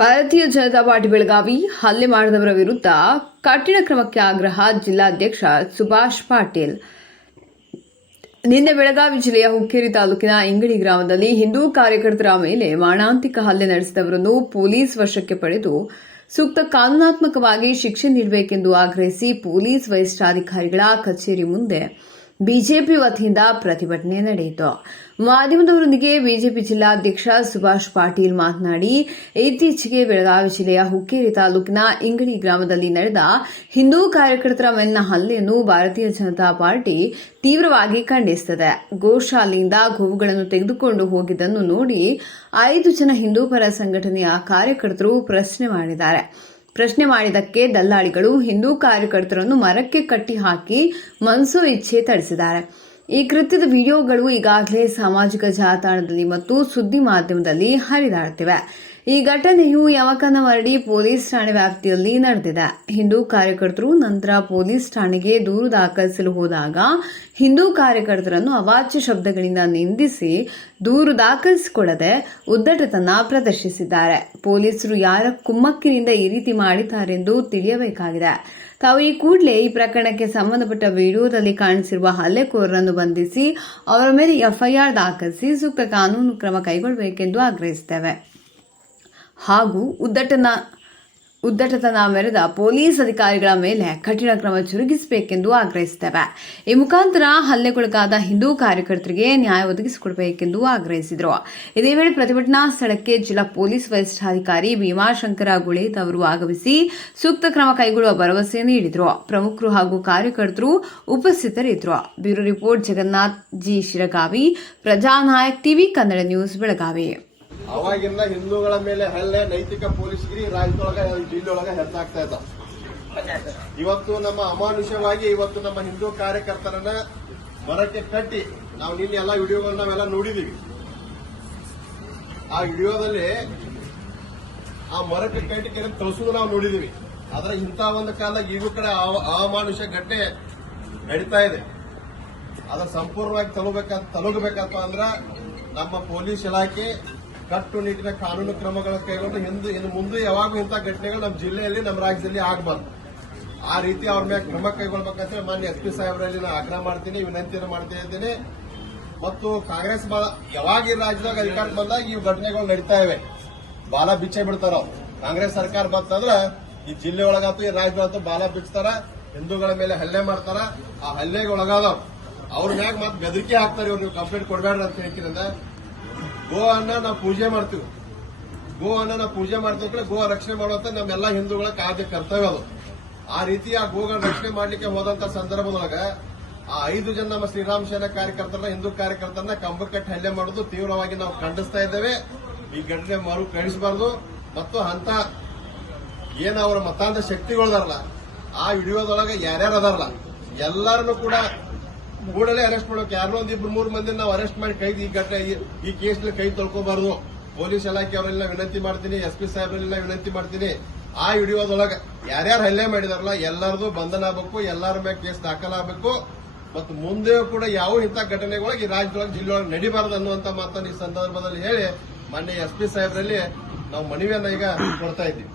ಭಾರತೀಯ ಜನತಾ ಪಾರ್ಟಿ ಬೆಳಗಾವಿ ಹಲ್ಲೆ ಮಾಡಿದವರ ವಿರುದ್ಧ ಕಠಿಣ ಕ್ರಮಕ್ಕೆ ಆಗ್ರಹ ಜಿಲ್ಲಾಧ್ಯಕ್ಷ ಸುಭಾಷ್ ಪಾಟೀಲ್. ನಿನ್ನೆ ಬೆಳಗಾವಿ ಜಿಲ್ಲೆಯ ಹುಕ್ಕೇರಿ ತಾಲೂಕಿನ ಇಂಗಡಿ ಗ್ರಾಮದಲ್ಲಿ ಹಿಂದೂ ಕಾರ್ಯಕರ್ತರ ಮೇಲೆ ಮಾರಣಾಂತಿಕ ಹಲ್ಲೆ ನಡೆಸಿದವರನ್ನು ಪೊಲೀಸ್ ವಶಕ್ಕೆ ಪಡೆದು ಸೂಕ್ತ ಕಾನೂನಾತ್ಮಕವಾಗಿ ಶಿಕ್ಷೆ ನೀಡಬೇಕೆಂದು ಆಗ್ರಹಿಸಿ ಪೊಲೀಸ್ ವರಿಷ್ಠಾಧಿಕಾರಿಗಳ ಕಚೇರಿ ಮುಂದೆ ಬಿಜೆಪಿ ವತಿಯಿಂದ ಪ್ರತಿಭಟನೆ ನಡೆಯಿತು. ಮಾಧ್ಯಮದವರೊಂದಿಗೆ ಬಿಜೆಪಿ ಜಿಲ್ಲಾಧ್ಯಕ್ಷ ಸುಭಾಷ್ ಪಾಟೀಲ್ ಮಾತನಾಡಿ, ಇತ್ತೀಚೆಗೆ ಬೆಳಗಾವಿ ಜಿಲ್ಲೆಯ ಹುಕ್ಕೇರಿ ತಾಲೂಕಿನ ಇಂಗಡಿ ಗ್ರಾಮದಲ್ಲಿ ನಡೆದ ಹಿಂದೂ ಕಾರ್ಯಕರ್ತರ ಮೇಲಿನ ಹಲ್ಲೆಯನ್ನು ಭಾರತೀಯ ಜನತಾ ಪಾರ್ಟಿ ತೀವ್ರವಾಗಿ ಖಂಡಿಸುತ್ತದೆ. ಗೋಶಾಲೆಯಿಂದ ಗೋವುಗಳನ್ನು ತೆಗೆದುಕೊಂಡು ಹೋಗಿದ್ದನ್ನು ನೋಡಿ 5 ಜನ ಹಿಂದೂ ಪರ ಸಂಘಟನೆಯ ಕಾರ್ಯಕರ್ತರು ಪ್ರಶ್ನೆ ಮಾಡಿದ್ದಕ್ಕೆ ದಲ್ಲಾಳಿಗಳು ಹಿಂದೂ ಕಾರ್ಯಕರ್ತರನ್ನು ಮರಕ್ಕೆ ಕಟ್ಟಿ ಹಾಕಿ ಮನಸೋ ಇಚ್ಛೆ ತಡಿಸಿದ್ದಾರೆ. ಈ ಕೃತ್ಯದ ವಿಡಿಯೋಗಳು ಈಗಾಗಲೇ ಸಾಮಾಜಿಕ ಜಾಲತಾಣದಲ್ಲಿ ಮತ್ತು ಸುದ್ದಿ ಮಾಧ್ಯಮದಲ್ಲಿ ಹರಿದಾಡುತ್ತಿವೆ. ಈ ಘಟನೆಯು ಯಮಕನಮರಡಿ ಪೊಲೀಸ್ ಠಾಣೆ ವ್ಯಾಪ್ತಿಯಲ್ಲಿ ನಡೆದಿದೆ. ಹಿಂದೂ ಕಾರ್ಯಕರ್ತರು ನಂತರ ಪೊಲೀಸ್ ಠಾಣೆಗೆ ದೂರು ದಾಖಲಿಸಲು ಹೋದಾಗ ಹಿಂದೂ ಕಾರ್ಯಕರ್ತರನ್ನು ಅವಾಚ್ಯ ಶಬ್ದಗಳಿಂದ ನಿಂದಿಸಿ ದೂರು ದಾಖಲಿಸಿಕೊಳ್ಳದೆ ಉದ್ದಟತನ ಪ್ರದರ್ಶಿಸಿದ್ದಾರೆ. ಪೊಲೀಸರು ಯಾರ ಕುಮ್ಮಕ್ಕಿನಿಂದ ಈ ರೀತಿ ಮಾಡಿದ್ದಾರೆಂದು ತಿಳಿಯಬೇಕಾಗಿದೆ. ತಾವು ಈ ಕೂಡಲೇ ಈ ಪ್ರಕರಣಕ್ಕೆ ಸಂಬಂಧಪಟ್ಟ ವಿಡಿಯೋದಲ್ಲಿ ಕಾಣಿಸಿರುವ ಹಲ್ಲೆಕೋರರನ್ನು ಬಂಧಿಸಿ ಅವರ ಮೇಲೆ ಎಫ್ಐಆರ್ ದಾಖಲಿಸಿ ಸೂಕ್ತ ಕಾನೂನು ಕ್ರಮ ಕೈಗೊಳ್ಳಬೇಕೆಂದು ಆಗ್ರಹಿಸುತ್ತೇವೆ ಹಾಗೂ ಉದ್ದಟತನ ಮೆರೆದ ಪೊಲೀಸ್ ಅಧಿಕಾರಿಗಳ ಮೇಲೆ ಕಠಿಣ ಕ್ರಮ ಜರುಗಿಸಬೇಕೆಂದು ಆಗ್ರಹಿಸುತ್ತೇವೆ. ಈ ಮುಖಾಂತರ ಹಲ್ಲೆಗೊಳಗಾದ ಹಿಂದೂ ಕಾರ್ಯಕರ್ತರಿಗೆ ನ್ಯಾಯ ಒದಗಿಸಿಕೊಡಬೇಕೆಂದು ಆಗ್ರಹಿಸಿದರು. ಇದೇ ವೇಳೆ ಪ್ರತಿಭಟನಾ ಸ್ಥಳಕ್ಕೆ ಜಿಲ್ಲಾ ಪೊಲೀಸ್ ವರಿಷ್ಠಾಧಿಕಾರಿ ಭೀಮಾಶಂಕರ ಗುಳೇತ್ ಅವರು ಆಗಮಿಸಿ ಸೂಕ್ತ ಕ್ರಮ ಕೈಗೊಳ್ಳುವ ಭರವಸೆ ನೀಡಿದರು. ಪ್ರಮುಖರು ಹಾಗೂ ಕಾರ್ಯಕರ್ತರು ಉಪಸ್ಥಿತರಿದ್ದರು. Bureau report Jagannath G Shiragavi, Prajanayak TV Kannada news Belagavi. ಅವಾಗಿಂದ ಹಿಂದೂಗಳ ಮೇಲೆ ಹಲ್ಲೆ ನೈತಿಕ ಪೊಲೀಸ್ಗಿರಿ ರಾಜ್ಯದೊಳಗ ಜಿಲ್ಲೆಯೊಳಗ ಹೆಚ್ಚಾಗ್ತಾ ಇದ್ದ. ಇವತ್ತು ನಮ್ಮ ಅಮಾನುಷವಾಗಿ ನಮ್ಮ ಹಿಂದೂ ಕಾರ್ಯಕರ್ತರನ್ನ ಮರಕ್ಕೆ ಕಟ್ಟಿ ನಾವು ನಿನ್ನೆ ಎಲ್ಲ ವಿಡಿಯೋಗಳನ್ನ ನಾವೆಲ್ಲ ನೋಡಿದೀವಿ. ಆ ವಿಡಿಯೋದಲ್ಲಿ ಆ ಮರಕ್ಕೆ ಕಟ್ಟಿ ತಳಿಸೋದು ನಾವು ನೋಡಿದೀವಿ. ಆದ್ರೆ ಇಂಥ ಒಂದು ಕಾಲ ಈಗೂ ಕಡೆ ಅಮಾನುಷ ಘಟನೆ ನಡೀತಾ ಇದೆ. ಅದ್ರ ಸಂಪೂರ್ಣವಾಗಿ ತಲುಗಬೇಕಂತ ಅಂದ್ರ ನಮ್ಮ ಪೊಲೀಸ್ ಇಲಾಖೆ ಕಟ್ಟುನಿಟ್ಟಿನ ಕಾನೂನು ಕ್ರಮಗಳ ಕೈಗೊಂಡು ಇನ್ನು ಮುಂದೆ ಯಾವಾಗೂ ಇಂಥ ಘಟನೆಗಳು ನಮ್ಮ ಜಿಲ್ಲೆಯಲ್ಲಿ ನಮ್ಮ ರಾಜ್ಯದಲ್ಲಿ ಆಗಬಾರ್ದು. ಆ ರೀತಿ ಅವ್ರ ಮೇಲೆ ಕ್ರಮ ಕೈಗೊಳ್ಬೇಕಂತ ಮಾನ್ಯ SP ಸಾಹೇಬರಲ್ಲಿ ನಾನು ಆಗ್ರಹ ಮಾಡ್ತೀನಿ, ವಿನಂತಿಯನ್ನು ಮಾಡ್ತಾ ಇದ್ದೀನಿ. ಮತ್ತು ಕಾಂಗ್ರೆಸ್ ಯಾವಾಗ ಈ ರಾಜ್ಯದಾಗ ಅಧಿಕಾರ ಬಂದಾಗ ಈ ಘಟನೆಗಳು ನಡೀತಾ ಇವೆ. ಬಾಲ ಬಿಚ್ಚೆ ಬಿಡ್ತಾರ. ಕಾಂಗ್ರೆಸ್ ಸರ್ಕಾರ ಬಂತಂದ್ರ ಈ ಜಿಲ್ಲೆ ಒಳಗಂತೂ ಈ ರಾಜ್ಯದಂತೂ ಬಾಲ ಬಿಚ್ತಾರ, ಹಿಂದೂಗಳ ಮೇಲೆ ಹಲ್ಲೆ ಮಾಡ್ತಾರ. ಆ ಹಲ್ಲೆಗೆ ಒಳಗಾದವ್ ಅವ್ರ ಮ್ಯಾಗ ಮತ್ತೆ ಬೆದರಿಕೆ ಹಾಕ್ತಾರೆ. ಇವ್ರು ನೀವು ಕಂಪ್ಲೇಂಟ್ ಕೊಡಬೇಡ್ರಿ ಅಂತ ಹೇಳ್ಕಿರಂದ ಗೋ ಅನ್ನ ನಾವು ಪೂಜೆ ಮಾಡ್ತೀವಿ. ಗೋ ರಕ್ಷಣೆ ಮಾಡುವಂತ ನಮ್ಮೆಲ್ಲಾ ಹಿಂದೂಗಳ ಕಾಯ್ದೆ ಕರ್ತವ್ಯ ಅದು. ಆ ರೀತಿ ಆ ಗೋಗಳ ರಕ್ಷಣೆ ಮಾಡ್ಲಿಕ್ಕೆ ಹೋದಂತ ಸಂದರ್ಭದೊಳಗ ಆ 5 ಜನ ನಮ್ಮ ಶ್ರೀರಾಮ್ ಸೇನಾ ಕಾರ್ಯಕರ್ತರನ್ನ ಹಿಂದೂ ಕಾರ್ಯಕರ್ತರನ್ನ ಕಂಬಕಟ್ಟು ಹಲ್ಲೆ ಮಾಡೋದು ತೀವ್ರವಾಗಿ ನಾವು ಖಂಡಿಸ್ತಾ ಇದ್ದೇವೆ. ಈ ಘಟನೆ ಮರು ಕಳಿಸಬಾರದು. ಮತ್ತು ಅಂತ ಏನ್ ಅವರ ಮತಾಂಧ ಶಕ್ತಿಗಳದಾರಲ್ಲ, ಆ ವಿಡಿಯೋದೊಳಗ ಯಾರ್ಯಾರು ಅದಾರಲ್ಲ ಎಲ್ಲರನ್ನು ಕೂಡ ಕೂಡಲೇ ಅರೆಸ್ಟ್ ಮಾಡೋಕೆ. ಯಾರನ್ನೋ 1-2-3 ಮಂದಿ ನಾವು ಅರೆಸ್ಟ್ ಮಾಡಿ ಈ ಕೇಸ್ನಲ್ಲಿ ಕೈ ತೊಳ್ಕೋಬಾರದು. ಪೊಲೀಸ್ ಇಲಾಖೆ ಅವರೆಲ್ಲ ವಿನಂತಿ ಮಾಡ್ತೀನಿ, SP ಸಾಹೇಬರೆಲ್ಲ ವಿನಂತಿ ಮಾಡ್ತೀನಿ. ಆ ವಿಡಿಯೋದೊಳಗ ಯಾರ್ಯಾರು ಹಲ್ಲೆ ಮಾಡಿದಾರಲ್ಲ ಎಲ್ಲರದು ಬಂಧನ ಆಗಬೇಕು, ಎಲ್ಲರ ಮೇಲೆ ಕೇಸ್ ದಾಖಲಾಗಬೇಕು. ಮತ್ತು ಮುಂದೆಯೂ ಕೂಡ ಯಾವ ಇಂಥ ಘಟನೆಗಳಿಗೆ ಈ ರಾಜ್ಯದೊಳಗೆ ಜಿಲ್ಲೆಯೊಳಗೆ ನಡೀಬಾರದು ಅನ್ನುವಂತ ಮಾತನ್ನು ಈ ಸಂದರ್ಭದಲ್ಲಿ ಹೇಳಿ ಮಾನ್ಯ SP ಸಾಹೇಬರಲ್ಲಿ ನಾವು ಮನವಿಯನ್ನ ಈಗ ಕೊಡ್ತಾ ಇದ್ದೀವಿ.